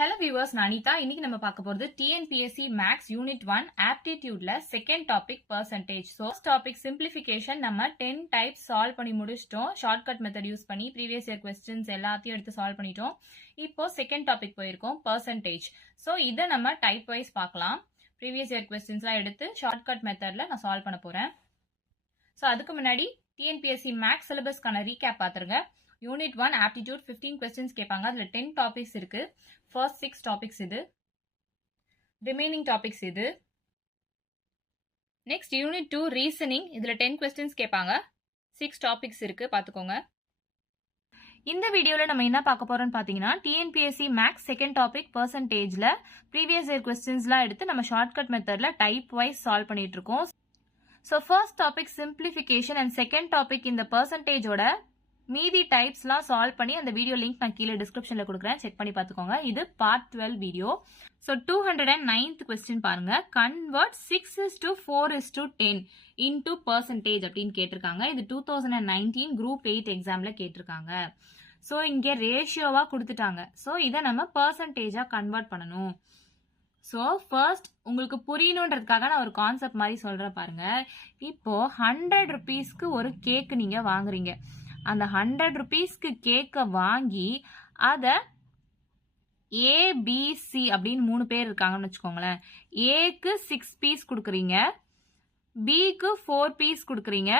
Hello viewers, Nanita. இன்னைக்கு நம்ம பார்க்க போறது TNPSC Max Unit 1 Aptitudeல second topic percentage. So first topic simplification நம்ம 10 types solve பண்ணி முடிச்சிட்டோம். Shortcut method use பண்ணி previous year questions எல்லாத்தையும் எடுத்து solve பண்ணிட்டோம். இப்போ second topic போயிருக்கோம் percentage. So இத நம்ம type wise பார்க்கலாம். Previous year questionsலாம் எடுத்து shortcut methodல நான் solve பண்ண போறேன். So அதுக்கு முன்னாடி TNPSC Max syllabusக்கான recap பாத்துருங்க. Unit 1 Aptitude 15 questions கேட்பாங்க. அதுல 10 topics இருக்கு. First 6 topics இது. Remaining topics இது. Next Unit 2 Reasoning. இதுல 10 questions கேட்பாங்க. 6 topics இருக்கு. பாத்துக்கோங்க. இந்த வீடியோல நம்ம என்ன பார்க்க போறோம்னு பாத்தீங்கன்னா TNPSC Max second topic percentageல previous year questionsலாம் எடுத்து நம்ம shortcut methodல type wise solve பண்ணிட்டு இருக்கோம். So first topic simplification and second topic இந்த percentage ஓட மீதி டைப்ஸ்லாம் சால்வ் பண்ணி அந்த வீடியோ லிங்க் நான் கீழே டிஸ்கிரிப்ஷன்ல கொடுக்குறேன், செக் பண்ணி பார்த்துக்கோங்க. இது part 12 video. So 209th question பாருங்க. கன்வெர்ட் 6:4:10 இன்டு பர்சன்டேஜ் அப்படின்னு கேட்டிருக்காங்க. இது 2019 குரூப் 8 எக்ஸாம்ல கேட்டிருக்காங்க. ஸோ இங்க ரேஷியோவா கொடுத்துட்டாங்க. ஸோ இதை நம்ம பர்சன்டேஜா கன்வெர்ட் பண்ணணும். ஸோ ஃபர்ஸ்ட் உங்களுக்கு புரியணுன்றதுக்காக நான் ஒரு கான்செப்ட் மாதிரி சொல்றேன் பாருங்க. இப்போ 100 rupeesக்கு ஒரு கேக் நீங்க வாங்குறீங்க. அந்த 100 rupeesக்கு கேக்க வாங்கி அத ABC அப்படின்னு 3 பேர் இருக்காங்கன்னு வச்சுக்கோங்களேன். ஏக்கு 6 பீஸ் கொடுக்குறீங்க, பிக்கு 4 பீஸ் கொடுக்குறீங்க,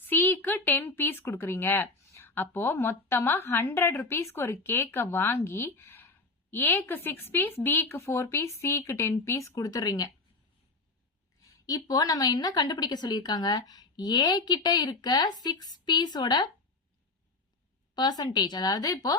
சிக்கு 10 பீஸ் கொடுக்குறீங்க. அப்போ மொத்தமா 100 rupeesக்கு ஒரு கேக்க வாங்கி ஏக்கு 6 பீஸ், பிக்கு 4 பீஸ், சிக்கு 10 பீஸ் கொடுத்துறீங்க. இப்போ நம்ம என்ன கண்டுபிடிக்க சொல்லியிருக்காங்க? ஏ கிட்ட இருக்க 6 பீஸோட பர்சன்டேஜ், அதாவது இப்போ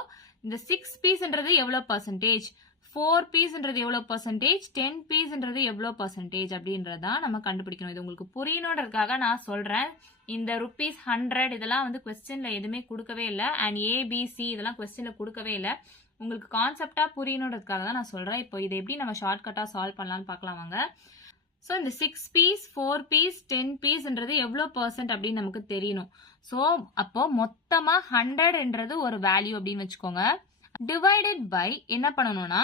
இந்த 6 பீஸ்ன்றது எவ்வளவு பர்சன்டேஜ், 4 பீஸ்ன்றது எவ்வளவு பர்சன்டேஜ், 10 பீஸ்ன்றது எவ்வளவு பர்சன்டேஜ் அப்படின்றதான் நம்ம கண்டுபிடிக்கணும். இது உங்களுக்கு புரியணுன்றதுக்காக நான் சொல்றேன். இந்த ருபீஸ் 100 இதெல்லாம் வந்து கொஸ்டின்ல எதுவுமே கொடுக்கவே இல்லை. அண்ட் ஏபிசி இதெல்லாம் கொஸ்டின்ல கொடுக்கவே இல்லை. உங்களுக்கு கான்செப்டா புரியணுன்றதுக்காக தான் நான் சொல்றேன். இப்போ இதை எப்படி நம்ம ஷார்ட்கட்டா சால்வ் பண்ணலாம்னு பார்க்கலாம் வாங்க. ஸோ இந்த 6 பீஸ், 4 பீஸ், 10 பீஸ்ன்றது எவ்வளோ பர்சன்ட் அப்படின்னு நமக்கு தெரியணும். ஸோ அப்போ மொத்தமா 100ன்றது ஒரு வேல்யூ அப்படின்னு வச்சுக்கோங்க. டிவைடட் பை என்ன பண்ணணும்னா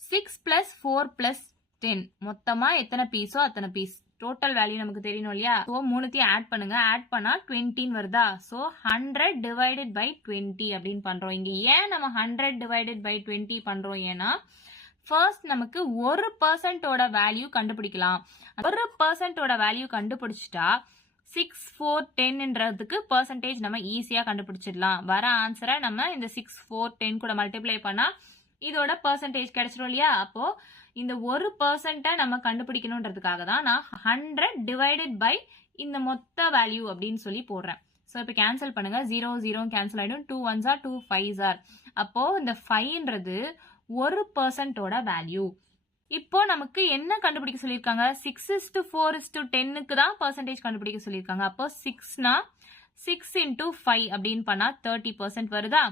6 + 4 + 10 மொத்தமா எத்தனை பீஸோ அத்தனை பீஸ். டோட்டல் வேல்யூ நமக்கு தெரியணும் இல்லையா? ஸோ மூணுத்தையும் ஆட் பண்ணுங்க. ஆட் பண்ணா 20 வருதா? ஸோ 100 டிவைடட் பை 20 அப்படின்னு பண்றோம். இங்க ஏன் நம்ம 100 டிவைடட் பை 20 பண்றோம்? ஏன்னா ஃபர்ஸ்ட் நமக்கு 1%ஓட வேல்யூ கண்டுபிடிக்கலாம். 1%ஓட வேல்யூ கண்டுபிடிச்சிட்டா 6, 4, 10ன்றதுக்கு பர்சன்டேஜ் நம்ம ஈஸியா கண்டுபிடிச்சிடலாம். வர ஆன்சரை நம்ம இந்த 6, 4, 10 கூட மல்டிப்ளை பண்ணா இதோட பர்சன்டேஜ் கிடைச்சிடும் இல்லையா? அப்போ இந்த 1% நம்ம கண்டுபிடிக்கணும்ன்றதுக்காக தான் நான் 100 டிவைடட் பை இந்த மொத்த வேல்யூ அப்படின்னு சொல்லி போடுறேன். ஸோ இப்போ கேன்சல் பண்ணுங்க. 0, 0 கேன்சல் ஆயிடும். 2 1s are 2 5s are. அப்போ இந்த 5ன்றது 1%ஓட வேல்யூ. இப்போ நமக்கு என்ன கண்டுபிடிக்க சொல்லியிருக்காங்க? 6:4:10க்கு தான் பர்சன்டேஜ் கண்டுபிடிக்க சொல்லியிருக்காங்க. அப்போ 6னா 6 × 5 அப்படின்னு பண்ணா 30% வருதா?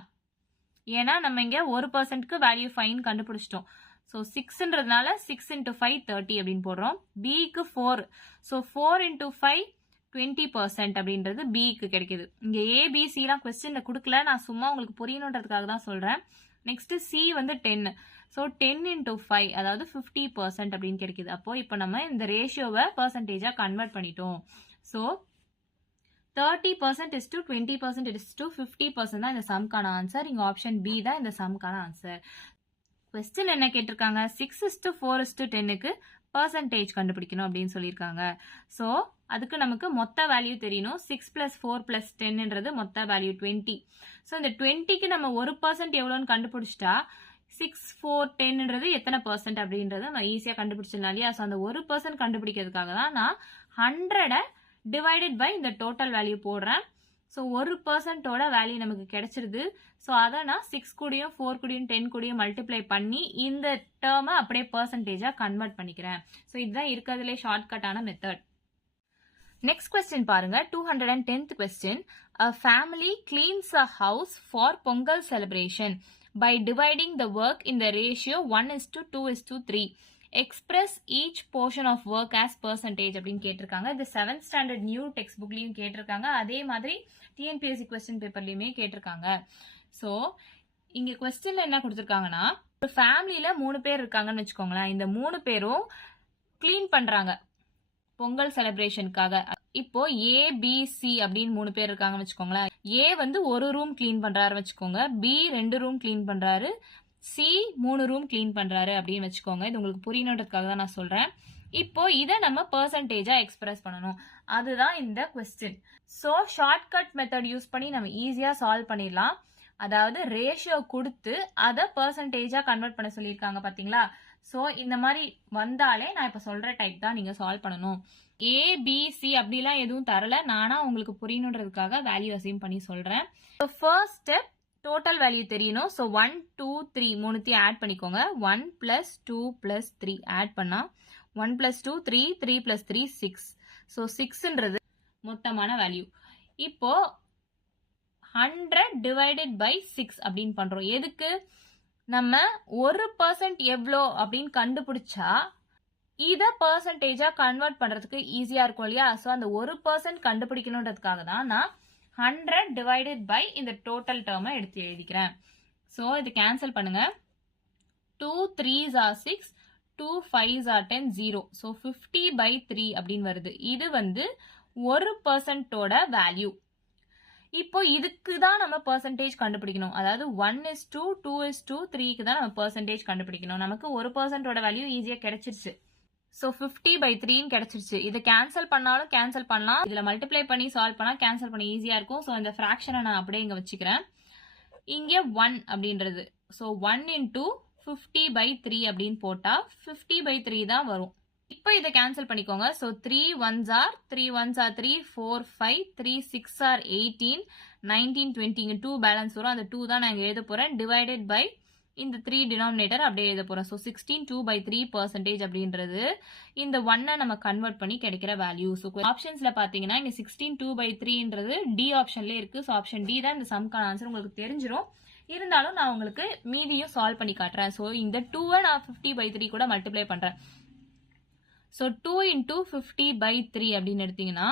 ஏன்னா நம்ம இங்க 1%க்கு வேல்யூ 5 கண்டுபிடிச்சிட்டோம். ஸோ 6ன்றதுனால 6 × 5 30 அப்படின்னு போடுறோம். பிக்கு 4. ஸோ 4 × 5 20% அப்படின்றது பிக்கு கிடைக்குது. இங்க ஏபிசிலாம் கொஸ்டின்ல கொடுக்கல, நான் சும்மா உங்களுக்கு புரியணுன்றதுக்காக தான் சொல்றேன். நெக்ஸ்ட் சி வந்து 10. ஸோ 10 × 5 அதாவது 50% அப்படின்னு கிடைக்குது. அப்போ இப்போ நம்ம இந்த ரேஷியோவை பர்சன்டேஜா கன்வெர்ட் பண்ணிட்டோம். So 30% is to 20% is to 50% தான் இந்த சம்கான ஆன்சர். இங்க ஆப்ஷன் பி தான் இந்த சம்கான ஆன்சர். கொஸ்டின் என்ன கேட்டிருக்காங்க? 6:4:10க்கு பர்சன்டேஜ் கண்டுபிடிக்கணும் அப்படின்னு சொல்லியிருக்காங்க. ஸோ அதுக்கு நமக்கு மொத்த வேல்யூ தெரியணும். 6 + 4 + 10ன்றது மொத்த வேல்யூ 20. ஸோ இந்த 20க்கு நம்ம 1% எவ்வளோன்னு கண்டுபிடிச்சிட்டா 6, 4, 10ன்றது எத்தனை பர்சன்ட் அப்படின்றத நம்ம ஈஸியா கண்டுபிடிச்சிடலாம் இல்லையா? ஸோ அந்த 1% கண்டுபிடிக்கிறதுக்காக தான் நான் 100 டிவைடட் பை இந்த டோட்டல் வேல்யூ போடுறேன். ஸோ 1%ஓட வேல்யூ நமக்கு கிடைச்சிருது. ஸோ அதை நான் 6 கூடயும் 4 கூடயும் 10 கூடயும் மல்டிப்ளை பண்ணி இந்த டேர்மை அப்படியே பர்சன்டேஜா கன்வெர்ட் பண்ணிக்கிறேன். ஸோ இதுதான் இருக்கிறதுலே ஷார்ட்கட்டான மெத்தட். நெக்ஸ்ட் கொஸ்டின் பாருங்க. 210th question. A family cleans a house for Pongal celebration by dividing the work in the ratio 1:2:3. Express each portion of work as percentage அப்படின்னு கேட்டிருக்காங்க. இது 7th standard நியூ டெக்ஸ்ட் புக்லயும் கேட்டிருக்காங்க. அதே மாதிரி TNPSC question பேப்பர்லயுமே கேட்டிருக்காங்க. So இங்க கொஸ்டின்ல என்ன கொடுத்திருக்காங்கன்னா ஒரு ஃபேமிலியில 3 பேர் இருக்காங்கன்னு வச்சுக்கோங்களேன். இந்த 3 பேரும் கிளீன் பண்றாங்க பொங்கல் செலிப்ரேஷனுக்காக. இப்போ ஏ பி சி அப்படின்னு 3 பேர் இருக்காங்கன்னு வச்சுக்கோங்களேன். ஏ வந்து ஒரு ரூம் கிளீன் பண்றாரு வச்சுக்கோங்க, பி 2 ரூம் கிளீன் பண்றாரு, சி 3 ரூம் கிளீன் பண்றாரு அப்படின்னு வச்சுக்கோங்க. இது உங்களுக்கு புரியணுன்றதுக்காக தான் நான் சொல்றேன். இப்போ இதை நம்ம பெர்சன்டேஜா எக்ஸ்பிரஸ் பண்ணணும். அதுதான் இந்த question. So shortcut method use பண்ணி நம்ம ஈஸியா சால்வ் பண்ணிடலாம். அதாவது ரேஷியோ கொடுத்து அதை பெர்சன்டேஜா கன்வெர்ட் பண்ண சொல்லியிருக்காங்க பாத்தீங்களா. ஸோ இந்த மாதிரி வந்தாலே நான் இப்ப சொல்ற டைப் தான் நீங்க சால்வ் பண்ணணும். ஏ பி சி அப்படிலாம் எதுவும் தரல, நானா உங்களுக்கு புரியணுன்றதுக்காக வேல்யூ அசைன் பண்ணி சொல்றேன். ஃபர்ஸ்ட் ஸ்டெப் டோட்டல் வேல்யூ தெரியணும். ஸோ 1 2 3 மூணுத்தையும் ஆட் பண்ணிக்கோங்க. 1 + 2 + 3 ஆட் பண்ணா 1 + 2 3 3 + 3 6. ஸோ 6ன்றது மொத்தமான வேல்யூ. இப்போ 100 டிவைடட் பை 6 அப்படின்னு பண்றோம். எதுக்கு? நம்ம 1% எவ்வளோ அப்படின்னு கண்டுபிடிச்சா இதை பெர்சன்டேஜா கன்வெர்ட் பண்றதுக்கு ஈஸியா இருக்கும் இல்லையா. ஸோ அந்த 1% கண்டுபிடிக்கணுன்றதுக்காக தான் நான் 100 டிவைடட் பை இந்த டோட்டல் டேர்மை எடுத்து எழுதிக்கிறேன். ஸோ இது கேன்சல் பண்ணுங்க. 2 3s are 6, 2 5s are 10, 0. So 50/3 அப்படின்னு வருது. இது வந்து 1%ஓட வேல்யூ. இப்போ இதுக்கு தான் நம்ம பெர்சன்டேஜ் கண்டுபிடிக்கணும். அதாவது 1:2, 2:2, 3க்கு தான் நம்ம பெர்சன்டேஜ் கண்டுபிடிக்கணும். நமக்கு 1%ஓட வேல்யூ ஈஸியா கிடைச்சிருச்சு. ஸோ 50/3 கிடைச்சிருச்சு. இதை கேன்சல் பண்ணாலும் கேன்சல் பண்ணலாம். இதுல மல்டிப்ளை பண்ணி சால்வ் பண்ணா கேன்சல் பண்ண ஈஸியா இருக்கும். ஸோ இந்த ஃபிராக்ஷனை நான் அப்படியே இங்க வச்சுக்கிறேன். இங்க 1 அப்படின்றது. ஸோ 1 × 50/3 அப்படின்னு போட்டா 50/3 தான் வரும். இப்போ இதை கேன்சல் பண்ணிக்கோங்க. So 3 1s are 3 1s are 3 4 5 3 6 are 18 19 20 இங்க 2 பேலன்ஸ் வரும். அந்த 2 தான் நான் இங்க எழுத போறேன். டிவைடட் பை இந்த 3 டினாமினேட்டர் அப்படியே எழுத போறோம். ஸோ 16 2/3% அப்படின்றது இந்த 1 நம்ம கன்வெர்ட் பண்ணி கிடைக்கிற வேல்யூ. ஸோ ஆப்ஷன்ஸ்ல பாத்தீங்கன்னா இங்க 16 2/3ன்றது டி ஆப்ஷன்ல இருக்கு. ஸோ ஆப்ஷன் டி தான் இந்த சம்க்கான ஆன்சர். உங்களுக்கு தெரிஞ்சிடும். இருந்தாலும் நான் உங்களுக்கு மீதியும் சால்வ் பண்ணி காட்டுறேன். ஸோ இந்த 2 நான் 50/3 கூட மல்டிப்ளை பண்றேன். ஸோ 2 × 50/3 அப்படின்னு எடுத்தீங்கன்னா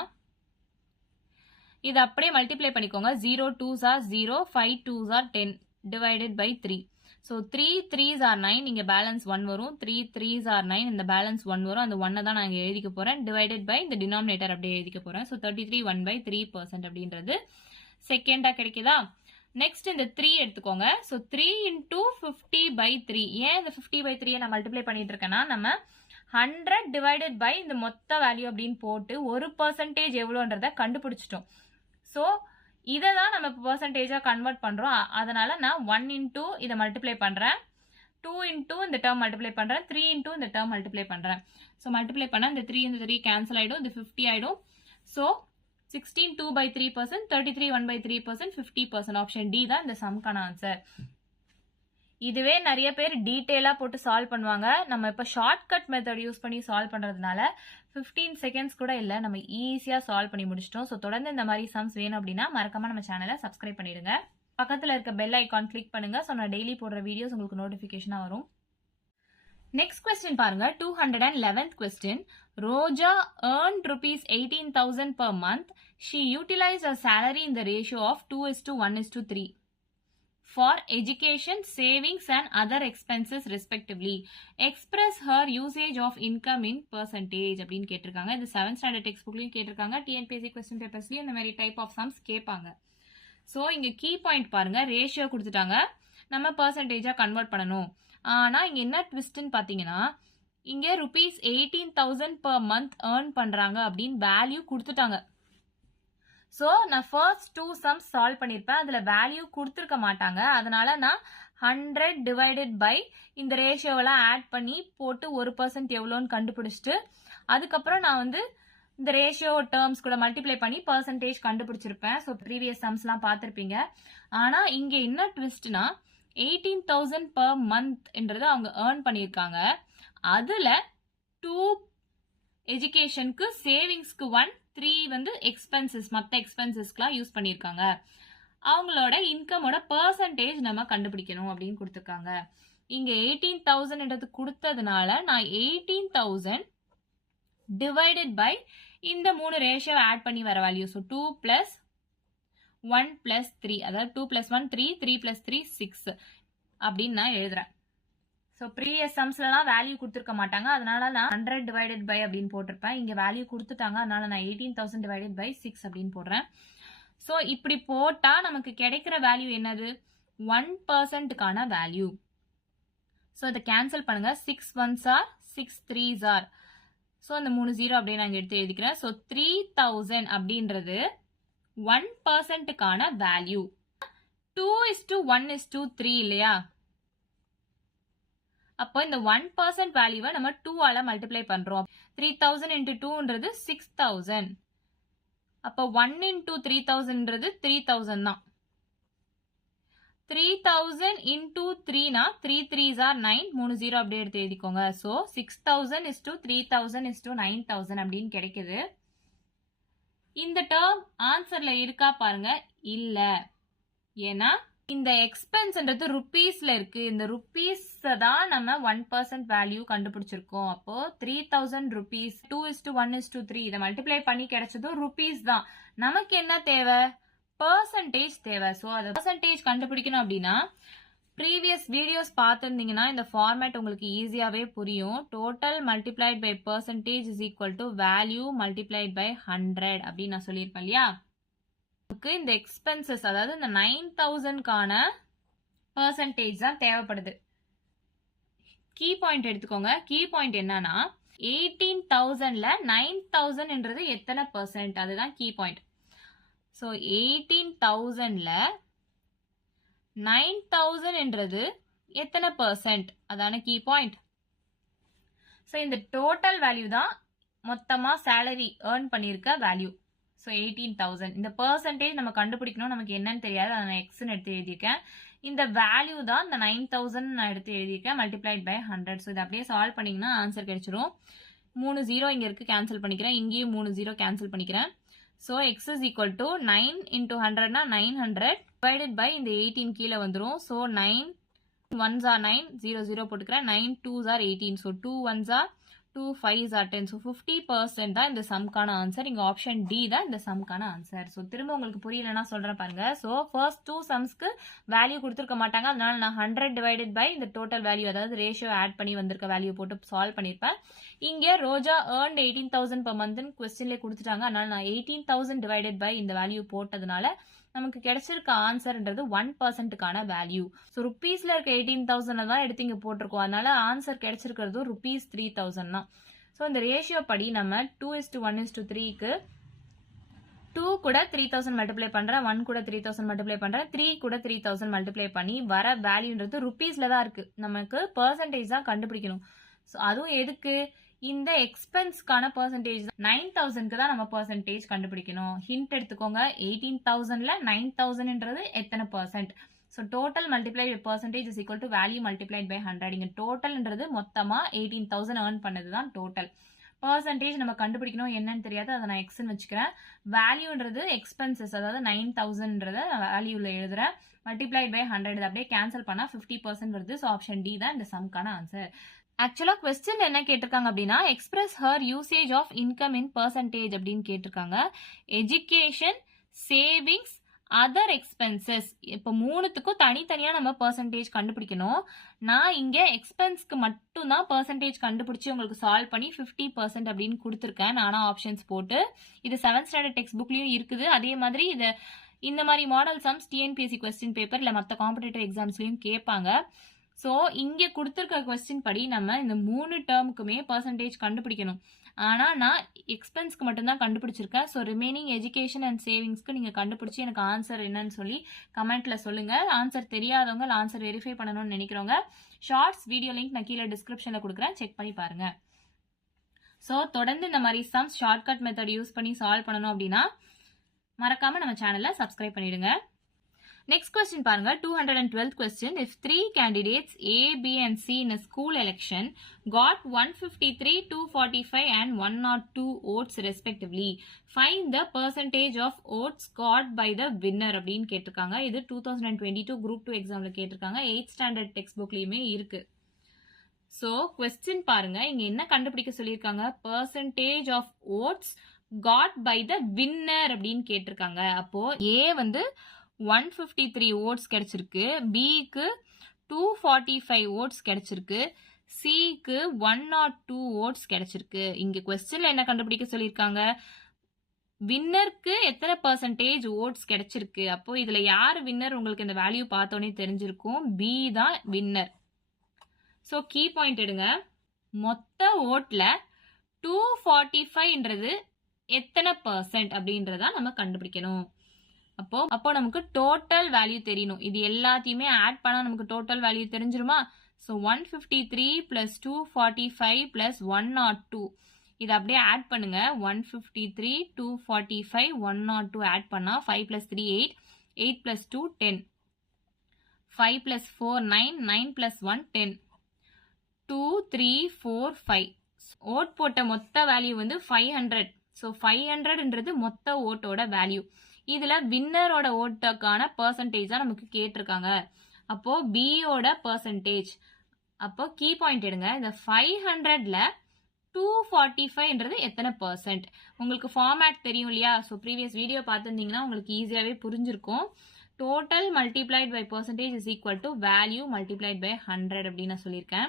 இது அப்படியே மல்டிப்ளை பண்ணிக்கோங்க. 0 2s are 0, 5 2s are 10 divided by 3. So 3 3s are 9, இங்க பேலன்ஸ் 1 வரும். 3 3s are 9, இந்த பேலன்ஸ் 1 வரும். அந்த 1 தான் நான் இங்க எழுதிக்க போறேன். டிவைடட் பை இந்த டினாமினேட்டர் அப்படியே எழுதிக்க போறேன். ஸோ 33 1/3% அப்படின்றது செகண்டா கிடைக்குதா. நெக்ஸ்ட் இந்த 3 எடுத்துக்கோங்க. ஸோ 3 × 50/3. ஏன் இந்த 50/3 நான் மல்டிப்ளை பண்ணிட்டு இருக்கேன்னா நம்ம 100 டிவைடட் பை இந்த மொத்த வேல்யூ அப்படின்னு போட்டு 1% எவ்வளோன்றத கண்டுபிடிச்சிட்டோம். ஸோ இதை தான் நம்ம பெர்சன்டேஜா கன்வெர்ட் பண்றோம். அதனால நான் 1 × இதை மல்டிப்ளை பண்றேன், 2 × இந்த டேர்ம் மல்டிப்ளை பண்றேன், 3 × இந்த டேர்ம் மல்டிப்ளை பண்றேன். ஸோ மல்டிப்ளை பண்ணா இந்த 3 இந்த 3 கேன்சல் ஆயிடும், இது 50 ஆயிடும். ஸோ 16 2/3%, 33 1/3%, 50%. ஆப்ஷன் டி தான் இந்த சம்க்கான ஆன்சர். இதுவே நிறைய பேர் டீட்டெயிலா போட்டு சால்வ் பண்ணுவாங்க. நம்ம இப்ப ஷார்ட்கட் மெத்தட் யூஸ் பண்ணி சால்வ் பண்றதுனால 15 செகண்ட்ஸ் கூட இல்ல, நம்ம ஈஸியா சால்வ் பண்ணி முடிச்சிட்டோம். ஸோ தொடர்ந்து இந்த மாதிரி சம்ஸ் வேணும் அப்படின்னா மறக்காம நம்ம சேனலை சப்ஸ்கிரைப் பண்ணிடுங்க. பக்கத்துல இருக்க பெல் ஐகான் கிளிக் பண்ணுங்க. ஸோ நான் டெய்லி போடுற வீடியோஸ் உங்களுக்கு நோட்டிபிகேஷனா வரும். நெக்ஸ்ட் கொஸ்டின் பாருங்க. 211th question. Roja earned rupees 18,000 per month. She utilized her salary in the ratio of 2:1:3 for education, savings and other expenses respectively. Express her usage of income in percentage அப்படின்னு கேட்டிருக்காங்க. இது 7th standard textbookலயும் கேட்டிருக்காங்க. TNPSC question papersலயும் இந்த மாதிரி type of sums கேட்பாங்க. So இங்க key point பாருங்க. Ratio கொடுத்துட்டாங்க, நம்ம பெர்சன்டேஜா கன்வெர்ட் பண்ணணும். ஆனா இங்க என்ன ட்விஸ்ட்னு பாத்தீங்கன்னா இங்க rupees 18,000 per month earn பண்றாங்க அப்படின்னு வேல்யூ கொடுத்துட்டாங்க. ஸோ நான் ஃபர்ஸ்ட் 2 சம்ஸ் சால்வ் பண்ணியிருப்பேன், அதுல வேல்யூ கொடுத்துருக்க மாட்டாங்க. அதனால நான் 100 டிவைடட் பை இந்த ரேஷியோவெல்லாம் ஆட் பண்ணி போட்டு 1% எவ்வளோன்னு கண்டுபிடிச்சிட்டு அதுக்கப்புறம் நான் வந்து இந்த ரேஷியோ டேர்ம்ஸ் கூட மல்டிப்ளை பண்ணி பெர்சன்டேஜ் கண்டுபிடிச்சிருப்பேன். ஸோ ப்ரீவியஸ் சம்ஸ்லாம் பார்த்துருப்பீங்க. ஆனா இங்க என்ன ட்விஸ்ட்னா 18,000 per month என்றது அவங்க ஏர்ன் பண்ணியிருக்காங்க. அதுல 2 எஜுகேஷனுக்கு, சேவிங்ஸ்க்கு 1, 3 வந்து எக்ஸ்பென்சஸ், மற்ற எக்ஸ்பென்சஸ்க்குலாம் யூஸ் பண்ணியிருக்காங்க. அவங்களோட இன்கமோட பெர்சன்டேஜ் நம்ம கண்டுபிடிக்கணும் அப்படின்னு கொடுத்துருக்காங்க. இங்க 18,000 கொடுத்ததுனால நான் 18,000 டிவைடட் பை இந்த 3 ரேஷியோ ஆட் பண்ணி வர வேல்யூ. ஸோ 2 + 1 + 3, அதாவது 2 + 1 3, 3 + 3 6 அப்படின்னு நான் எழுதுறேன். ஸோ ப்ரீவியஸ் சம்ஸ்லாம் வேல்யூ கொடுத்துருக்க மாட்டாங்க, அதனால நான் 100 டிவைடட் பை அப்படின்னு போட்டிருப்பேன். இங்கே வேல்யூ கொடுத்துட்டாங்க, அதனால நான் 18,000 டிவைடட் பை 6 அப்படின்னு போடுறேன். ஸோ இப்படி போட்டால் நமக்கு கிடைக்கிற வேல்யூ என்னது? 1%க்கான வேல்யூ. ஸோ இதை கேன்சல் பண்ணுங்க. 6 1s are 6 3s are. So அந்த 3 0 அப்படியே நான் எடுத்து எழுதிக்கிறேன். ஸோ 3000 அப்படின்றது 1%க்கான வேல்யூ. 2:1:3 இல்லையா? அப்போ இந்த 1% வேல்யூவை நம்ம 2 ஆல மல்டிப்ளை பண்றோம். 3000 into 2ன்றது 6000. அப்போ 1 into 3000ன்றது 3000 தான். 3000 into 3னா 3 3s are 9. 3 0 அப்படியே எடுத்து எழுதிக்கோங்க. So 6000 is to 3000 is to 9000 அப்படின்னு கிடைக்குது. இந்த டேர்ம் ஆன்சர்ல இருக்கா பாருங்க. இல்ல. ஏன்னா இந்த எக்ஸ்பென்ஸ்ன்றது ருபீஸ்ல இருக்கு. இந்த ருபீஸ் தான் நம்ம 1% வேல்யூ கண்டுபிடிச்சிருக்கோம். அப்போ 3000 ருபீஸ் 2:1:3 இதை மல்டிப்ளை பண்ணி கிடைச்சதும் ருபீஸ் தான். நமக்கு என்ன தேவை? பெர்சன்டேஜ் தேவை. ஸோ அதை பெர்சன்டேஜ் கண்டுபிடிக்கணும் அப்படின்னா ப்ரீவியஸ் வீடியோஸ் பார்த்துருந்தீங்கன்னா இந்த ஃபார்மேட் உங்களுக்கு ஈஸியாவே புரியும். Total multiplied by percentage is equal to value multiplied by 100 அப்படின்னு நான் சொல்லியிருப்பேன் இல்லையா? இந்த எக்ஸ்பென்சஸ் அதாவது இந்த 9000க்கான பெர்சன்டேஜ் தான் தேவைப்படுது. கீ பாயிண்ட் எடுத்துக்கோங்க. கீ பாயிண்ட் என்னன்னா 18,000ல 9000ன்றது எத்தனை பெர்சன்ட், அதுதான் கீ பாயிண்ட். ஸோ 18,000ல 9000ன்றது எத்தனை பெர்சன்ட், அதான கீ பாயிண்ட். ஸோ இந்த டோட்டல் வேல்யூ தான் மொத்தமா சேலரி ஏர்ன் பண்ணியிருக்க வேல்யூ. ஸோ 18,000 இந்த பெர்சன்டேஜ் நம்ம கண்டுபிடிக்கணும். நமக்கு என்னன்னு தெரியாது, அதை நான் எக்ஸ்ன்னு எடுத்து எழுதியிருக்கேன். இந்த வேல்யூ தான் இந்த 9000 நான் எடுத்து எழுதியிருக்கேன் மல்டிப்ளைட் பை 100. ஸோ இதை அப்படியே சால்வ் பண்ணீங்கன்னா ஆன்சர் கிடைச்சிரும். 3 0 இங்க இருக்கு, கேன்சல் பண்ணிக்கிறேன். இங்கேயும் 3 0 கேன்சல் பண்ணிக்கிறேன். So x is equal to 9 into 100னா 900 டிவைடட் பை இந்த 18 கீழே வந்துடும். ஸோ 9 1s are 9 0 0 போட்டுக்கிறேன். 9 2s are 18. So 2 1s are 2 5s are 10. So 50% தான் இந்த சம்கான ஆன்சர். இங்க ஆப்ஷன் டி தான் இந்த சம்கான ஆன்சர். ஸோ திரும்ப உங்களுக்கு புரியலன்னா சொல்றேன் பாருங்க. ஸோ ஃபர்ஸ்ட் 2 சம்ஸ்க்கு வேல்யூ கொடுத்துருக்க மாட்டாங்க, அதனால நான் 100 டிவைடட் பை இந்த டோட்டல் வேல்யூ அதாவது ரேஷியோ ஆட் பண்ணி வந்திருக்க வேல்யூ போட்டு சால்வ் பண்ணிருப்பேன். இங்க ரோஜா ஏர்ன்ட் 18,000 per month கொஸ்டின்ல கொடுத்துட்டாங்க, அதனால நான் 18,000 டிவைடட் பை இந்த வேல்யூ போட்டதுனால நமக்கு கிடைச்சிருக்க ஆன்சர்ன்றது 1%க்கான வேல்யூ. ஸோ ருபீஸ்ல இருக்க 18,000 தான் எடுத்து இங்க போட்டிருக்கோம், அதனால ஆன்சர் கிடைச்சிருக்கிறது ருபீஸ் 3000 தான். ஸோ இந்த ரேஷியோ படி நம்ம 2:1:3க்கு 2 கூட 3000 மல்டிப்ளை பண்றேன், 1 கூட 3000 மல்டிப்ளை பண்றேன், 3 கூட 3000 மல்டிப்ளை பண்ணி வர வேல்யூன்றது ருபீஸ்ல தான் இருக்கு. நமக்கு பெர்சன்டேஜ் தான் கண்டுபிடிக்கணும். ஸோ அதுவும் எதுக்கு? இந்த எக்ஸ்பென்ஸ்க்கான பெர்சன்டேஜ் 9000க்கு தான் நம்ம பெர்சன்டேஜ் கண்டுபிடிக்கணும். ஹிண்ட் எடுத்துக்கோங்க. 18,000ல 9000ன்றது எத்தனை percent. So total multiply by percentage is equal to value multiplied by 100. இங்க டோட்டல்ன்றது மொத்தமா 18,000 ஏர்ன் பண்ணது தான் டோட்டல். பெர்சன்டேஜ் நம்ம கண்டுபிடிக்கணும், என்னன்னு தெரியாது, அதை நான் எக்ஸ்ன்னு வச்சுக்கிறேன். வேல்யூன்றது எக்ஸ்பென்சஸ் அதாவது 9000ன்றத வேல்யூல எழுதுறேன். மல்டிப்ளைட் பை 100 அப்படியே கேன்சல் பண்ணா 50% வருது. ஸோ ஆப்ஷன் டி தான் இந்த சம்கான ஆன்சர். ஆக்சுவலா கொஸ்டின் என்ன கேட்டிருக்காங்க அப்படின்னா express her usage of income in percentage அப்படின்னு கேட்டிருக்காங்க. எஜுகேஷன், சேவிங்ஸ், அதர் எக்ஸ்பென்சஸ், இப்போ மூணுத்துக்கும் தனித்தனியா நம்ம பெர்சன்டேஜ் கண்டுபிடிக்கணும். நான் இங்க எக்ஸ்பென்ஸ்க்கு மட்டும் தான் பெர்சன்டேஜ் கண்டுபிடிச்சு உங்களுக்கு சால்வ் பண்ணி 50% அப்படின்னு கொடுத்துருக்கேன் நானா ஆப்ஷன்ஸ் போட்டு. இது 7th ஸ்டாண்டர்ட் டெக்ஸ்ட் புக்லயும் இருக்குது. அதே மாதிரி இது இந்த மாதிரி model sums TNPSC question paper இல்ல மற்ற காம்படிட்டிவ் எக்ஸாம்ஸ்லயும் கேட்பாங்க. ஸோ இங்கே கொடுத்துருக்க கொஸ்டின் படி நம்ம இந்த 3 டேர்முக்குமே பெர்சன்டேஜ் கண்டுபிடிக்கணும். ஆனால் நான் எக்ஸ்பென்ஸ்க்கு மட்டும்தான் கண்டுபிடிச்சிருக்கேன். ஸோ ரிமைனிங் எஜுகேஷன் அண்ட் சேவிங்ஸ்க்கு நீங்கள் கண்டுபிடிச்சி எனக்கு ஆன்சர் என்னன்னு சொல்லி கமெண்ட்ல சொல்லுங்க. ஆன்சர் தெரியாதவங்க ஆன்சர் வெரிஃபை பண்ணணும்னு நினைக்கிறவங்க ஷார்ட்ஸ் வீடியோ லிங்க் நான் கீழே டிஸ்கிரிப்ஷன்ல கொடுக்குறேன், செக் பண்ணி பாருங்க. ஸோ தொடர்ந்து இந்த மாதிரி சம்ஸ் ஷார்ட்கட் மெத்தட் யூஸ் பண்ணி சால்வ் பண்ணணும் அப்படின்னா மறக்காம நம்ம சேனலை சப்ஸ்கிரைப் பண்ணிடுங்க. Next question பாருங்க 212th question. If 3 candidates A, B and C in a school election got 153, 245 and 102 votes respectively, find the percentage of votes got by the winner அப்படின்னு கேட்டிருக்காங்க. இது 2022 group 2 examல கேட்டிருக்காங்க. 8th standard textbookலயுமே இருக்கு. So question பாருங்க, இங்க என்ன கண்டுபிடிக்க சொல்லியிருக்காங்க? percentage of votes got by the winner அப்படின்னு கேட்டிருக்காங்க. அப்போ A வந்து 153 votes கிடைச்சிருக்கு, Bக்கு 245 ஓட்ஸ் கிடைச்சிருக்கு. சிக்கு 102 ஓட்ஸ் கிடைச்சிருக்கு. இங்க கொஸ்டின்ல என்ன கண்டுபிடிக்க சொல்லியிருக்காங்க, வின்னருக்கு எத்தனை பர்சன்டேஜ் ஓட்ஸ் கிடைச்சிருக்கு. அப்போ இதுல யார் வின்னர் உங்களுக்கு இந்த வேல்யூ பார்த்தோன்னே தெரிஞ்சிருக்கும். பி தான் வின்னர். ஸோ கீ பாயிண்ட் எடுங்க. மொத்த ஓட்ல 245ன்றது எத்தனை பர்சன்ட் அப்படின்றத நம்ம கண்டுபிடிக்கணும். அப்போ நமக்கு டோட்டல் வேல்யூ தெரியணும். இது எல்லாத்தையுமே ஆட் பண்ணா நமக்கு டோட்டல் வேல்யூ தெரிஞ்சிருமா? ஸோ 153 பிளஸ் 245 பிளஸ் 102 இதை அப்படியே ஆட் பண்ணுங்க. 153 245 102 ஆட் பண்ணா 5 பிளஸ் 3 8 8 பிளஸ் 2 10 5 பிளஸ் 4 9 9 பிளஸ் 1 10 2 3 4 5. ஓட் போட்ட மொத்த வேல்யூ வந்து 500. ஸோ 500ன்றது மொத்த ஓட்டோட வேல்யூ. இதுல வின்னரோட ஓட்டுக்கான பர்சன்டேஜ் தான் நமக்கு கேட்டிருக்காங்க. அப்போ பியோட பர்சன்டேஜ். அப்போ கீ பாயிண்ட் எடுங்க. இந்த 500ல 245ன்றது எத்தனை பர்சன்ட். உங்களுக்கு ஃபார்மேட் தெரியும் இல்லையா? ஸோ ப்ரீவியஸ் வீடியோ பார்த்துருந்தீங்கன்னா உங்களுக்கு ஈஸியாகவே புரிஞ்சிருக்கும். Total multiplied by percentage is equal to value multiplied by 100 அப்படின்னு நான் சொல்லியிருக்கேன்.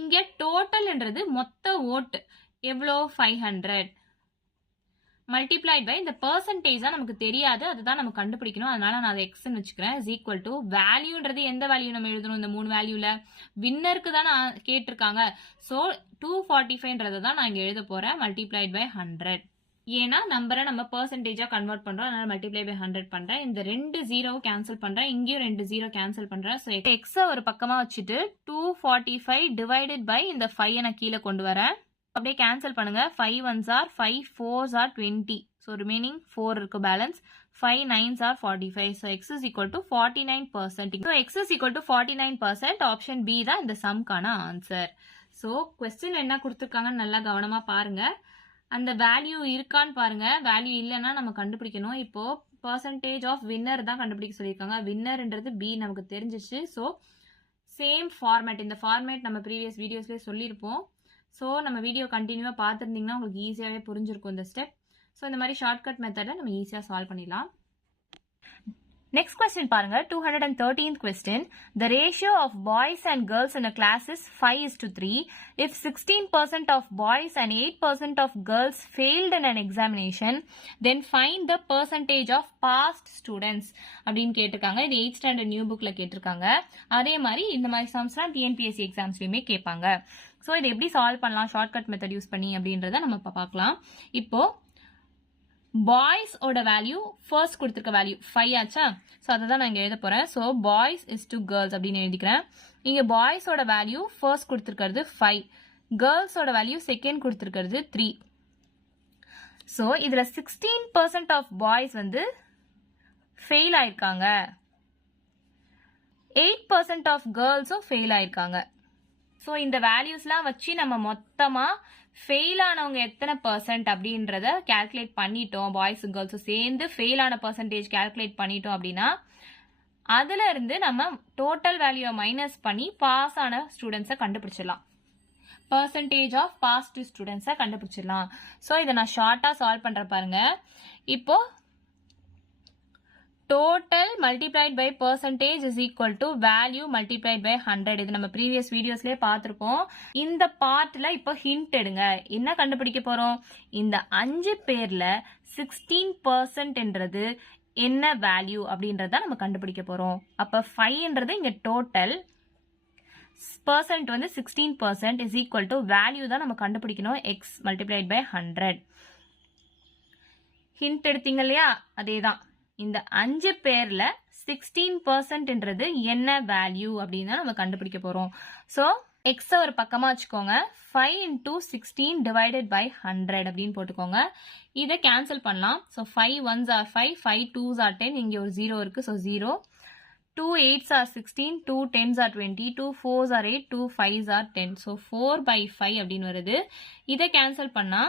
இங்க டோட்டல்ன்றது மொத்த ஓட்டு எவ்வளோ 500 மல்டிப்ளைட் பை இந்த பர்சன்டேஜ் தான் நமக்கு தெரியாது, அதுதான் நம்ம கண்டுபிடிக்கணும். அதனால நான் அதை எக்ஸ்ன்னு வச்சுக்கிறேன். இஸ் ஈக்குவல் டு வேல்யூன்றது எந்த வேல்யூ நம்ம எழுதணும்? இந்த 3 வேல்யூல வின்னருக்கு தான் நான் கேட்டிருக்காங்க. ஸோ 245ன்றதை தான் நான் இங்க எழுத போறேன். Multiplied by 100. ஏன்னா நம்பரை நம்ம பர்சன்டேஜா கன்வெர்ட் பண்றோம். அதனால மல்டிப்ளை பை 100 பண்றேன். இந்த 2 0 கேன்சல் பண்றேன். இங்கேயும் 2 0 கேன்சல் பண்றேன். ஸோ எக்ஸ ஒரு பக்கமா வச்சுட்டு 245 டிவைடட் பை இந்த 5 நான் கீழே கொண்டு வரேன். அப்படியே கேன்சல் பண்ணுங்க. 5 1s are 5 4s are 20. So remaining 4 இருக்கு balance. 5 9s are 45. So x is equal to 49%. So x is equal to 49%. Option B தான் இந்த சம்கான ஆன்சர். ஸோ கொஸ்டின் என்ன கொடுத்துருக்காங்கன்னு நல்லா கவனமா பாருங்க. அந்த வேல்யூ இருக்கான்னு பாருங்க. வேல்யூ இல்லைன்னா நம்ம கண்டுபிடிக்கணும். இப்போ பர்சன்டேஜ் ஆஃப் வின்னர் தான் கண்டுபிடிக்க சொல்லியிருக்காங்க. வின்னர்ன்றது பி நமக்கு தெரிஞ்சிச்சு. ஸோ சேம் ஃபார்மேட், இந்த ஃபார்மேட் நம்ம ப்ரீவியஸ் வீடியோஸ்லேயே சொல்லியிருப்போம். ஸோ நம்ம வீடியோ கண்டினியூவாக பார்த்துருந்தீங்கன்னா உங்களுக்கு ஈஸியாகவே புரிஞ்சிருக்கும் இந்த ஸ்டெப். ஸோ இந்த மாதிரி ஷார்ட்கட் மெத்தடில் நம்ம ஈஸியாக சால்வ் பண்ணிடலாம். Next question பாருங்க. 213th question. The ratio of boys and girls in a class is 5:3. If 16% of boys and 8% of girls failed in an examination, then find the percentage of passed students அப்படின்னு கேட்டிருக்காங்க. இது 8th standard new புக்ல கேட்டிருக்காங்க. அதே மாதிரி இந்த மாதிரி சம்ஸ்லாம் TNPSC எக்ஸாம்ஸ்லயுமே கேட்பாங்க. ஸோ இதை எப்படி சால்வ் பண்ணலாம் ஷார்ட்கட் மெத்தட் யூஸ் பண்ணி அப்படின்றத நம்ம இப்போ பார்க்கலாம். இப்போ பாய்ஸ் ஓட வேல்யூ ஃபர்ஸ்ட் கொடுத்துருக்க வேல்யூ 5 ஆச்சா? ஸோ அதை தான் நான் இங்கே எழுத போறேன். So boys is to girls அப்படின்னு எழுதிக்கிறேன். இங்கே பாய்ஸோட வேல்யூ ஃபர்ஸ்ட் கொடுத்துருக்கிறது 5, கேர்ள்ஸோட வேல்யூ செகண்ட் கொடுத்துருக்கிறது 3. ஸோ இதுல 16% ஆஃப் பாய்ஸ் வந்து ஃபெயில் ஆயிருக்காங்க, 8% ஆஃப் கேர்ள்ஸும் ஃபெயில் ஆயிருக்காங்க. ஸோ இந்த வேல்யூஸ்லாம் வச்சு நம்ம மொத்தமா ஃபெயில் ஆனவங்க எத்தனை பர்சன்ட் அப்படின்றத கால்குலேட் பண்ணிட்டோம். பாய்ஸும் கேர்ள்ஸும் சேர்ந்து ஃபெயில் ஆன பர்சன்டேஜ் கால்குலேட் பண்ணிட்டோம் அப்படின்னா அதுல இருந்து நம்ம டோட்டல் வேல்யூவை மைனஸ் பண்ணி பாஸ் ஆன ஸ்டூடெண்ட்ஸை கண்டுபிடிச்சிடலாம். பர்சன்டேஜ் ஆஃப் பாஸ் டு ஸ்டூடெண்ட்ஸை கண்டுபிடிச்சிடலாம். ஸோ இதை நான் ஷார்ட்டா சால்வ் பண்ற பாருங்க. இப்போ total multiplied by percentage is equal to value multiplied by 100. இது நம்ம ப்ரீவியஸ் வீடியோஸ்லயே பார்த்திருப்போம். இந்த பார்ட்ல இப்போ ஹிண்ட் எடுங்க. என்ன கண்டுபிடிக்க போறோம்? இந்த 5 பேர்ல 16%ன்றது என்ன வேல்யூ அப்படின்றத நம்ம கண்டுபிடிக்க போறோம். அப்ப 5ன்றது இங்க டோட்டல், பர்சன்ட் வந்து 16% இஸ் ஈக்குவல் டு வேல்யூ தான் நம்ம கண்டுபிடிக்கணும். x multiplied by 100. ஹிண்ட் எடுத்தீங்க இல்லையா? அதேதான். இந்த 5 பேர்ல 16%ன்றது என்ன வேல்யூ அப்படின்னு நம்ம கண்டுபிடிக்க போறோம். ஸோ எக்ஸ ஒரு பக்கமா வச்சுக்கோங்க. 5 into 16 divided by 100 அப்படின்னு போட்டுக்கோங்க. இதை கேன்சல் பண்ணலாம். So 5 1s are 5, 5 2s are 10, இங்க ஒரு 0 இருக்கு. So 0. 2 8s are 16, 2 10s are 20, 2 4s are 8, 2 5s are 10. So 4/5 அப்படின்னு வருது. இதை கேன்சல் பண்ணா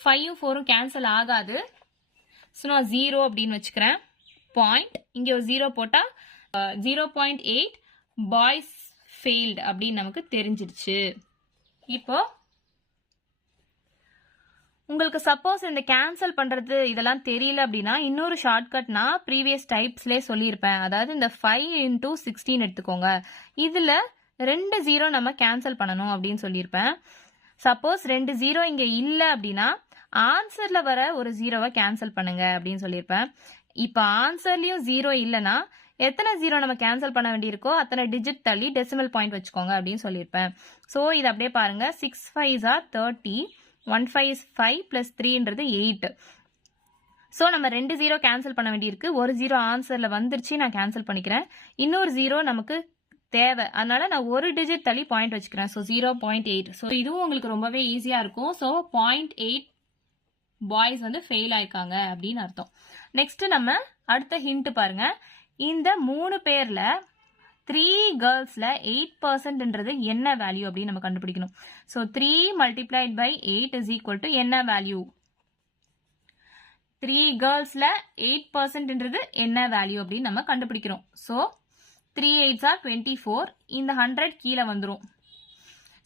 5ம் 4ம் கேன்சல் ஆகாது. ஸோ நான் 0 அப்படின்னு வச்சுக்கிறேன். பாயிண்ட் இங்கே ஒரு 0 போட்டா 0.8 பாய்ஸ் ஃபெயில்டு அப்படின்னு நமக்கு தெரிஞ்சிருச்சு. இப்போ உங்களுக்கு சப்போஸ் இந்த கேன்சல் பண்றது இதெல்லாம் தெரியல அப்படின்னா இன்னொரு ஷார்ட்கட் நான் ப்ரீவியஸ் டைப்ஸ்லேயே சொல்லியிருப்பேன். அதாவது இந்த 5 into 16 எடுத்துக்கோங்க. இதுல 2 0 நம்ம கேன்சல் பண்ணணும் அப்படின்னு சொல்லியிருப்பேன். சப்போஸ் 2 0 இங்க இல்ல அப்படின்னா ஆன்சர்ல வர ஒரு 0வை கேன்சல் பண்ணுங்க அப்படின்னு சொல்லியிருப்பேன். இப்ப ஆன்சர்லயும் 0 இல்லைன்னா எத்தனை 0 நம்ம கேன்சல் பண்ண வேண்டியிருக்கோ அத்தனை டிஜிட் தள்ளி டெசிமல் பாயிண்ட் வச்சுக்கோங்க அப்படின்னு சொல்லியிருப்பேன். ஸோ இது அப்படியே பாருங்க. 6 5s are 30, 1 5 is 5 plus 3ன்றது 8. So நம்ம 2 0 கேன்சல் பண்ண வேண்டியிருக்கு. ஒரு 0 ஆன்சர்ல வந்துருச்சு, நான் கேன்சல் பண்ணிக்கிறேன். இன்னொரு 0 நமக்கு தேவை, அதனால நான் ஒரு டிஜிட் தள்ளி பாயிண்ட் வச்சுக்கிறேன். ஸோ 0.8. ஸோ இதுவும் உங்களுக்கு ரொம்பவே ஈஸியா இருக்கும். ஸோ 0.8 பாய்ஸ் வந்து ஃபெயில் ஆயிருக்காங்க அப்படின்னு அர்த்தம். நெக்ஸ்ட் நம்ம அடுத்த ஹிண்ட் பாருங்க. இந்த 3 பேர்ல 3 கேர்ள்ஸ்ல 8%ன்றது என்ன வேல்யூ அப்படின்னு நம்ம கண்டுபிடிக்கணும். So 3 multiplied by 8 is equal to என்ன வேல்யூ? 3 கேர்ள்ஸ்ல 8%ன்றது என்ன வேல்யூ அப்படின்னு நம்ம கண்டுபிடிக்கிறோம். So 3 8s are 24. இந்த 100 கீழே வந்துரும்.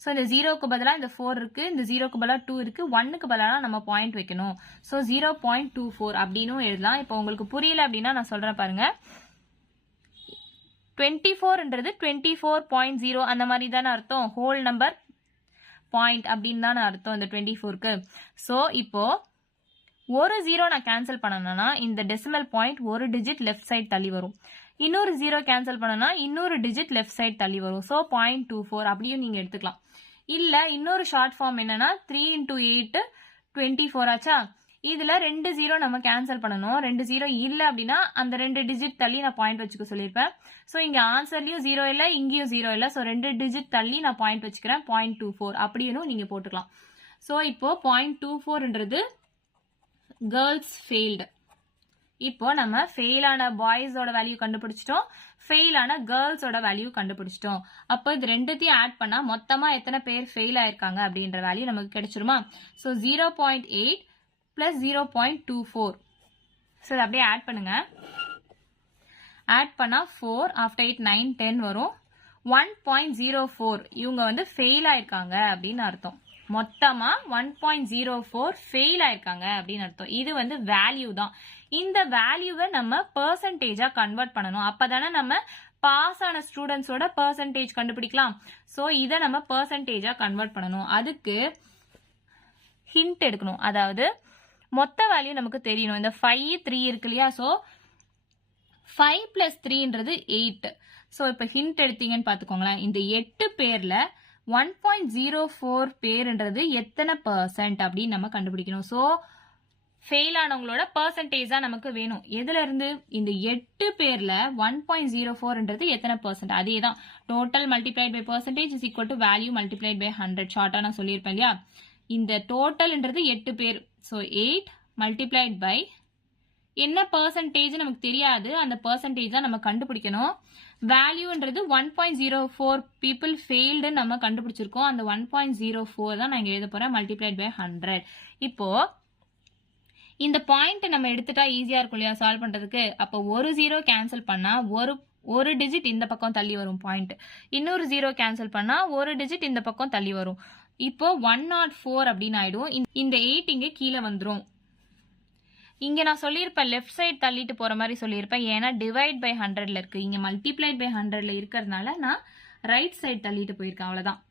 ஸோ இந்த 0க்கு பதிலாக இந்த 4 இருக்கு, இந்த 0க்கு பதிலாக 2 இருக்கு, 1க்கு பதிலாக நம்ம பாயிண்ட் வைக்கணும். ஸோ 0.24 அப்படின்னு எழுதலாம். இப்போ உங்களுக்கு புரியல அப்படின்னா நான் சொல்றேன் பாருங்க. 24ன்றது 24.0 அந்த மாதிரி தானே அர்த்தம். ஹோல் நம்பர் பாயிண்ட் அப்படின்னு தானே அர்த்தம் இந்த 24க்கு. ஸோ இப்போ ஒரு 0 நான் கேன்சல் பண்ணனா இந்த டெசிமல் பாயிண்ட் ஒரு டிஜிட் லெஃப்ட் சைட் தள்ளி வரும். இன்னொரு 0 கேன்சல் பண்ணனா இன்னொரு டிஜிட் லெஃப்ட் சைட் தள்ளி வரும். ஸோ 0.24 அப்படியும் நீங்க எடுத்துக்கலாம். இல்ல இன்னொரு ஷார்ட் ஃபார்ம் என்னன்னா 3 into 8 24 ஆச்சா. இதுல 2 0 நம்ம கேன்சல் பண்ணணும். 2 0 இல்ல அப்படின்னா அந்த 2 டிஜிட் தள்ளி நான் பாயிண்ட் வச்சுக்க சொல்லியிருப்பேன். ஸோ இங்க ஆன்சர்லயும் 0 இல்ல, இங்கேயும் 0 இல்ல. ஸோ 2 டிஜிட் தள்ளி நான் பாயிண்ட் வச்சுக்கிறேன். 0.24 அப்படின்னு நீங்க போட்டுக்கலாம். ஸோ இப்போ 0.24ன்றது கேர்ள்ஸ் ஃபெயில்டு. இப்போ நம்ம ஃபெயிலான பாய்ஸோட வேல்யூ கண்டுபிடிச்சிட்டோம், ஃபெயிலான கேர்ள்ஸோட வேல்யூ கண்டுபிடிச்சிட்டோம். அப்போ இது ரெண்டுத்தையும் ஆட் பண்ணா மொத்தமா எத்தனை பேர் ஃபெயில் ஆயிருக்காங்க அப்படின்ற வேல்யூ நமக்கு கிடைச்சிருமா? So 0.8 plus 0.24. ஸோ இதை அப்படியே ஆட் பண்ணுங்க. ஆட் பண்ணா 4 after 8 9 10 வரும். 1.04 இவங்க வந்து ஃபெயில் ஆயிருக்காங்க அப்படின்னு அர்த்தம். மொத்தமா 1.04 ஃபெயில் ஆயிருக்காங்க அப்படின்னு அர்த்தம். இது வந்து வேல்யூ தான். இந்த வேல்யூவை நம்ம பெர்சன்டேஜா கன்வெர்ட் பண்ணணும். அப்பதானே நம்ம பாஸ் ஆன ஸ்டூடெண்ட்ஸோட பெர்சன்டேஜ் கண்டுபிடிக்கலாம். ஸோ இதை நம்ம பெர்சன்டேஜா கன்வெர்ட் பண்ணணும். அதுக்கு ஹிண்ட் எடுக்கணும். அதாவது மொத்த வேல்யூ நமக்கு தெரியணும். இந்த 5 3 இருக்கு இல்லையா? So 5 plus 3ன்றது 8. ஸோ இப்போ ஹிண்ட் எடுத்தீங்கன்னு பார்த்துக்கோங்களேன். இந்த 8 பேர்ல 1.04 பேருன்றது எத்தனை % அப்படின்னு நம்ம கண்டுபிடிக்கணும். ஸோ ஃபெயில் ஆனவங்களோட பெர்சன்டேஜ் தான் நமக்கு வேணும். எதுல இருந்து? இந்த 8 பேர்ல 1.04ன்றது எத்தனை %? அதே தான். Total multiplied by percentage is equal to value multiplied by 100. ஷார்ட்டா நான் சொல்லியிருப்பேன் இல்லையா? இந்த டோட்டல்ன்றது 8 பேர். ஸோ 8 மல்டிப்ளைட் பை என்ன பெர்சன்டேஜ் நமக்கு தெரியாது, அந்த பெர்சன்டேஜ் தான் நம்ம கண்டுபிடிக்கணும். வேல்யூன்றது 1.04 பீப்புள் ஃபெயில்டு நம்ம கண்டுபிடிச்சிருக்கோம். அந்த 1.04 தான் நான் இங்க எழுத போறேன். Multiplied by 100. இப்போ இந்த பாயிண்ட் நம்ம எடுத்துட்டா ஈஸியா இருக்கும் இல்லையா சால்வ் பண்றதுக்கு? அப்போ ஒரு 0 கேன்சல் பண்ணா ஒரு டிஜிட் இந்த பக்கம் தள்ளி வரும் பாயிண்ட். இன்னொரு 0 கேன்சல் பண்ணா ஒரு டிஜிட் இந்த பக்கம் தள்ளி வரும். இப்போ 104 அப்படின்னு ஆயிடும். இந்த 8 இங்க கீழே வந்துரும். இங்க நான் சொல்லியிருப்பேன் லெஃப்ட் சைடு தள்ளிட்டு போற மாதிரி சொல்லியிருப்பேன். ஏன்னா டிவைட் பை 100ல இருக்கு, இங்க மல்டிப்ளைட் பை 100ல இருக்கிறதுனால நான் ரைட் சைடு தள்ளிட்டு போயிருக்கேன், அவ்வளவுதான்.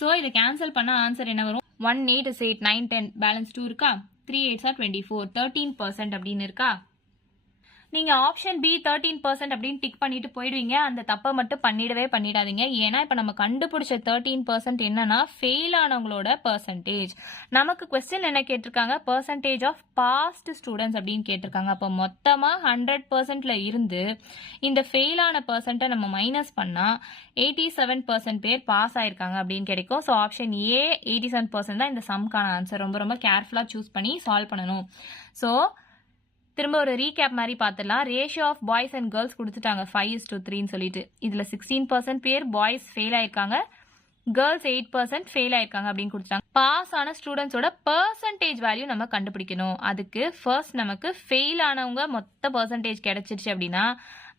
சோ இதை கேன்சல் பண்ண ஆன்சர் என்ன வரும்? 1 8 is 8 9 10 பேலன்ஸ் 2 இருக்கா? 3 8s are 24 13% அப்படின்னு இருக்கா? நீங்க ஆப்ஷன் பி 13% அப்படின்னு டிக் பண்ணிட்டு போயிடுவீங்க. அந்த தப்பை மட்டும் பண்ணிடாதீங்க. ஏன்னா இப்ப நம்ம கண்டுபிடிச்ச 13% என்னன்னா ஃபெயில் ஆனவங்களோட பெர்சன்டேஜ். நமக்கு கொஸ்டின் என்ன கேட்டிருக்காங்க? பெர்சன்டேஜ் ஆஃப் பாஸ்ட் ஸ்டூடெண்ட்ஸ் அப்படின்னு கேட்டிருக்காங்க. அப்ப மொத்தமா 100%ல இருந்து இந்த ஃபெயில் ஆன பெர்சன்ட்டை நம்ம மைனஸ் பண்ணா 87% பேர் பாஸ் ஆயிருக்காங்க அப்படின்னு கிடைக்கும். ஸோ ஆப்ஷன் ஏ 87% தான் இந்த சம்கான ஆன்சர். ரொம்ப ரொம்ப கேர்ஃபுல்லா சூஸ் பண்ணி சால்வ் பண்ணணும். ஸோ திரும்ப ஒரு ரீகேப் மாதிரி பார்த்துடலாம். Ratio of boys and girls கொடுத்துட்டாங்க 5:3 சொல்லிட்டு. இதுல 16% பேர் பாய்ஸ் ஃபெயில் ஆயிருக்காங்க, கேர்ள்ஸ் 8% ஃபெயில் ஆயிருக்காங்க அப்படின்னு கொடுத்துட்டாங்க. பாஸ் ஆன ஸ்டூடெண்ட்ஸோட பெர்சன்டேஜ் வேல்யூ நம்ம கண்டுபிடிக்கணும். அதுக்கு ஃபர்ஸ்ட் நமக்கு ஃபெயில் ஆனவங்க மொத்த பெர்சன்டேஜ் கிடைச்சிருச்சு அப்படின்னா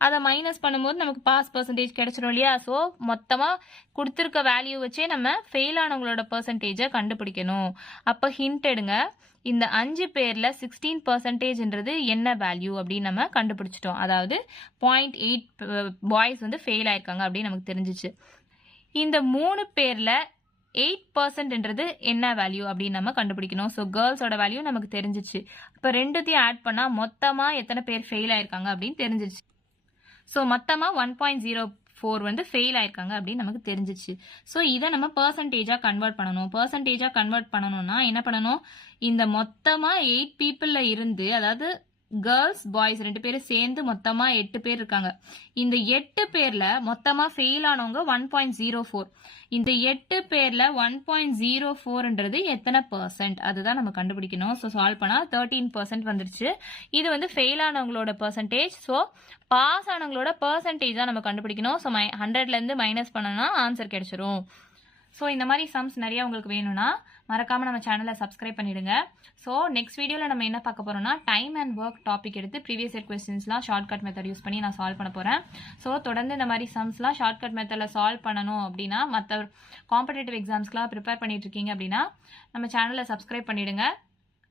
அதை மைனஸ் பண்ணும்போது நமக்கு பாஸ் பர்சன்டேஜ் கிடைச்சிரும் இல்லையா. ஸோ மொத்தமாக கொடுத்துருக்க வேல்யூ வச்சே நம்ம ஃபெயில் ஆனவங்களோட பர்சன்டேஜை கண்டுபிடிக்கணும். அப்போ ஹிண்ட் எடுங்க, இந்த 5 பேரில் 16% என்ன வேல்யூ அப்படின்னு நம்ம கண்டுபிடிச்சிட்டோம். அதாவது 0.8 பாய்ஸ் வந்து ஃபெயில் ஆயிருக்காங்க அப்படின்னு நமக்கு தெரிஞ்சிச்சு. இந்த 3 பேரில் 8% என்ன வேல்யூ அப்படின்னு நம்ம கண்டுபிடிக்கணும். ஸோ கேர்ள்ஸோட வேல்யூ நமக்கு தெரிஞ்சிச்சு. இப்போ ரெண்டுத்தையும் ஆட் பண்ணால் மொத்தமாக எத்தனை பேர் ஃபெயில் ஆயிருக்காங்க அப்படின்னு தெரிஞ்சிச்சு. ஸோ மொத்தமாக 1.04 வந்து ஃபெயில் ஆயிருக்காங்க அப்படின்னு நமக்கு தெரிஞ்சிச்சு. ஸோ இதை நம்ம பர்சன்டேஜாக கன்வெர்ட் பண்ணணும். பர்சன்டேஜாக கன்வெர்ட் பண்ணணும்னா என்ன பண்ணணும், இந்த மொத்தமாக 8 பீப்புளில் இருந்து, அதாவது கேர்ள்ஸ் பாய்ஸ் 2 பேரும் சேர்ந்து மொத்தமாக 8 பேர் இருக்காங்க. இந்த 8 பேரில் மொத்தமாக ஃபெயில் ஆனவங்க 1.04. இந்த 8 பேரில் 1.04ன்றது எத்தனை பர்சன்ட் அதுதான் நம்ம கண்டுபிடிக்கணும். ஸோ சால்வ் பண்ணால் 13% வந்துருச்சு. இது வந்து ஃபெயில் ஆனவங்களோட பர்சன்டேஜ். ஸோ பாஸ் ஆனவங்களோட பர்சன்டேஜ் தான் நம்ம கண்டுபிடிக்கணும். ஸோ 100லேருந்து மைனஸ் பண்ணோம்னா ஆன்சர் கிடைச்சிரும். ஸோ இந்த மாதிரி சம்ஸ் நிறைய உங்களுக்கு வேணும்னா மறக்காமல் நம்ம சேனலை சப்ஸ்கிரைப் பண்ணிடுங்க. ஸோ நெக்ஸ்ட் வீடியோவில் நம்ம என்ன பார்க்க போகிறோம்னா டைம் அண்ட் ஒர்க் டாபிக் எடுத்து ப்ரீவியஸ் இயர் கொஸ்டின்ஸ்லாம் ஷார்ட்கட் மெத்தட் யூஸ் பண்ணி நான் சால்வ் பண்ண போகிறேன். ஸோ தொடர்ந்து இந்த மாதிரி சம்ஸ்லாம் ஷார்ட்கட் மெத்தடில் சால்வ் பண்ணணும் அப்படின்னா, மற்ற காம்படேட்டிவ் எக்ஸாம்ஸ்க்குலாம் ப்ரிப்பேர் பண்ணிட்டு இருக்கீங்க அப்படின்னா நம்ம சேனலை சப்ஸ்கிரைப் பண்ணிடுங்க.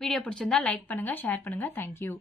வீடியோ பிடிச்சிருந்தா லைக் பண்ணுங்கள், ஷேர் பண்ணுங்கள். தேங்க்யூ.